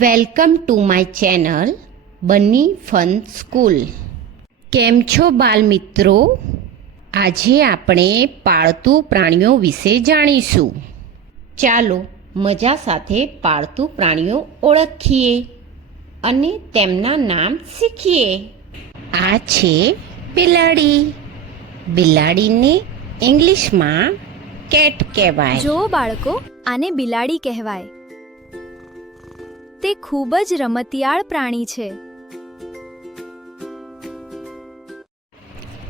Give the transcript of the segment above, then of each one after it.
Welcome to my channel બની fun school. કેમ છો બાલ મિત્રો? આજે આપણે પાળતુ પ્રાણીઓ વિશે જાણીશું. ચાલો મજા સાથે પાળતુ પ્રાણીઓ ઓળખીએ અને તેમના નામ શીખીએ. આ છે બિલાડી. બિલાડીને ઇંગ્લિશમાં કેટ કહેવાય. જો બાળકો, આને બિલાડી કહેવાય. તે ખૂબ જ રમતિયાળ પ્રાણી છે.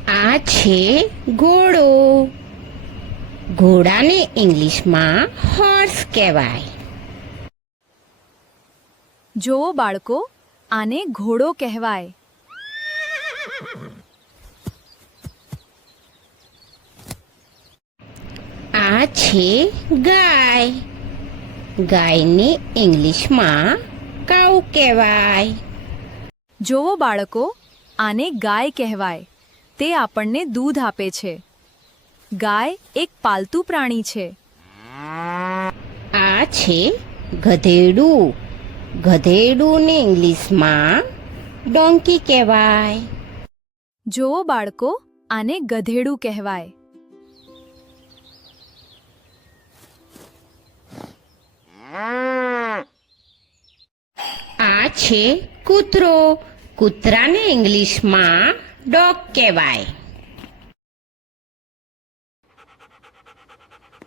આ છે ઘોડો. ઘોડાને ઇંગ્લિશમાં હોર્સ કહેવાય. જો બાળકો, આને ઘોડો કહેવાય. આ છે ગાય. ગાયને ઇંગ્લિશમાં કાઉ કહેવાય. જોવો બાળકો, આને ગાય કહેવાય. તે આપણને દૂધ આપે છે. ગાય એક પાલતુ પ્રાણી છે. આ છે ગધેડું. ગધેડુંને ઇંગ્લિશમાં ડોંકી કહેવાય. જોવો બાળકો, આને ગધેડું કહેવાય. આ છે કૂતરો. કૂતરાને ઇંગ્લિશમાં ડોગ કહેવાય.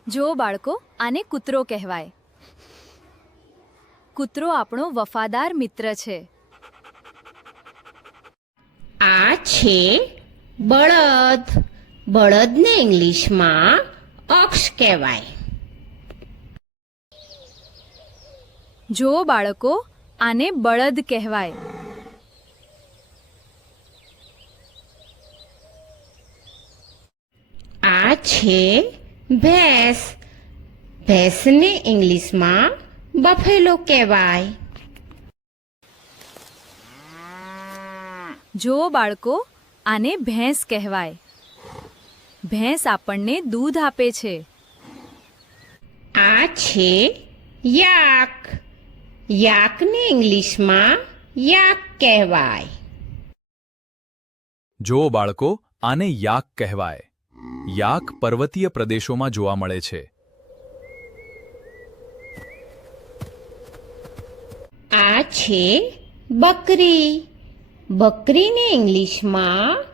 જો બાળકો, આને કૂતરો કહેવાય. કૂતરો આપણો વફાદાર મિત્ર છે. આ છે બળદ. બળદને ઇંગ્લિશમાં ઓક્સ કહેવાય. જો બાળકો, આને બળદ કહેવાય. આ છે ભેંસ. ભેંસને ઇંગ્લિશમાં બફેલો કહેવાય. જો બાળકો, આને ભેંસ કહેવાય. ભેંસ આપણને દૂધ આપે છે. આ છે યાક. યાકને ઇંગ્લિશમાં યાક કહેવાય. જો બાળકો, આને યાક કહેવાય. યાક પર્વતીય પ્રદેશોમાં જોવા મળે છે. આ છે બકરી. બકરીને ઇંગ્લિશમાં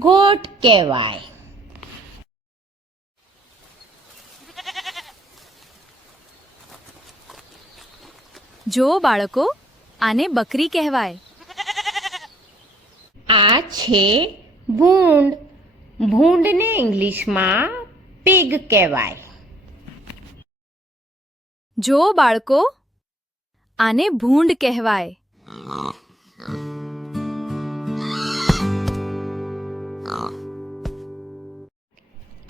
ગોટ કહેવાય. જો બાળકો, આને બકરી કહેવાય. આ છે ભૂંડ. ભૂંડને ઇંગ્લિશમાં પીગ કહેવાય. જો બાળકો, આને ભૂંડ કહેવાય.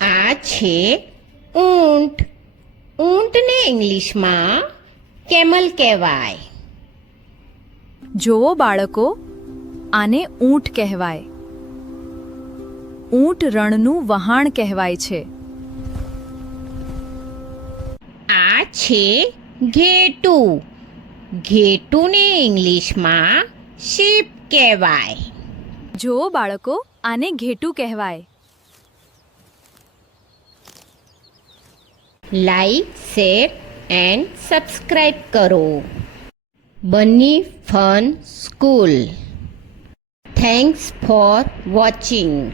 આ છે ઊંટ. ઊંટને ઇંગ્લિશમાં કેમલ કહેવાય. જોવો બાળકો, આને ઊંટ કહેવાય. ઊંટ રણનું વહાણ કહેવાય છે. આ છે ઘેટું. ઘેટુંને ઇંગ્લિશમાં શીપ કહેવાય. જોવો બાળકો, આને ઘેટું કહેવાય. લાઈક, શેર એન્ડ સબસ્ક્રાઇબ કરો. બની fun school. Thanks for watching.